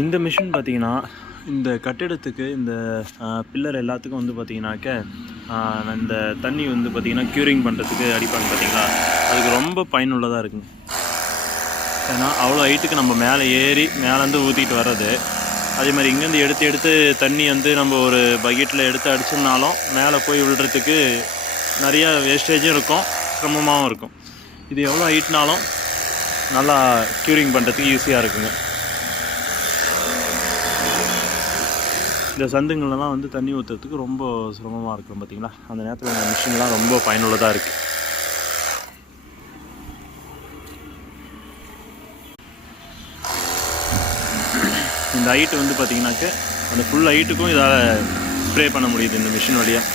இந்த மிஷின் பார்த்தீங்கன்னா, இந்த கட்டிடத்துக்கு இந்த பில்லர் எல்லாத்துக்கும் வந்து பார்த்தீங்கன்னாக்க, இந்த தண்ணி வந்து பார்த்தீங்கன்னா, க்யூரிங் பண்ணுறதுக்கு அடிப்பாங்க பார்த்தீங்களா, அதுக்கு ரொம்ப பயனுள்ளதாக இருக்குங்க. ஏன்னா அவ்வளோ ஹைட்டுக்கு நம்ம மேலே ஏறி மேலேருந்து ஊற்றிட்டு வர்றது. அதே மாதிரி இங்கேருந்து எடுத்து தண்ணி வந்து நம்ம ஒரு பக்கெட்டில் எடுத்து அடிச்சோம்னாலும் மேலே போய் விழுறதுக்கு நிறையா வேஸ்டேஜும் இருக்கும், சிரமமாகவும் இருக்கும். இது எவ்வளோ ஹைட்னாலும் நல்லா க்யூரிங் பண்ணுறதுக்கு ஈஸியாக இருக்குங்க. இந்த சந்துங்களெல்லாம் வந்து தண்ணி ஊற்றுறதுக்கு ரொம்ப சிரமமாக இருக்கும் பார்த்திங்களா. அந்த நேரத்தில் இந்த மிஷின்லாம் ரொம்ப பயனுள்ளதாக இருக்குது. இந்த ஹைட்டு வந்து பார்த்திங்கனாக்க அந்த ஃபுல் ஹைட்டுக்கும் இதால் ஸ்ப்ரே பண்ண முடியுது இந்த மிஷின் வழியாக.